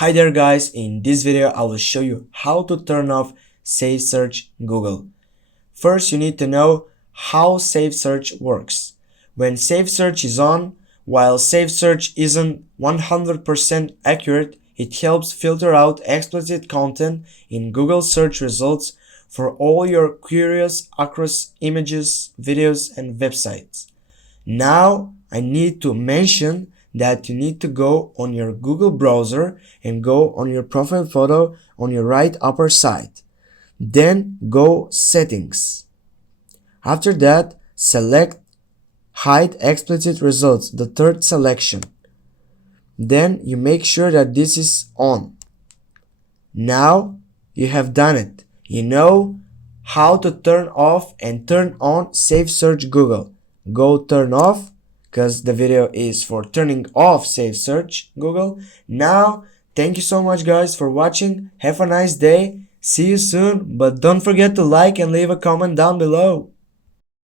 Hi there guys, in this video I will show you how to turn off Safesearch Google. First you need to know how Safesearch works. When Safesearch is on, while Safesearch isn't 100% accurate, it helps filter out explicit content in Google search results for all your queries across images, videos and websites. Now I need to mention that you need to go on your Google browser and go on your profile photo on your right upper side. Then go settings. After that, select hide explicit results, the third selection. Then you make sure that this is on. Now you have done it. You know how to turn off and turn on Safesearch Google. Go turn off, because the video is for turning off Safesearch Google. Now, thank you so much guys for watching. Have a nice day. See you soon, but don't forget to like and leave a comment down below.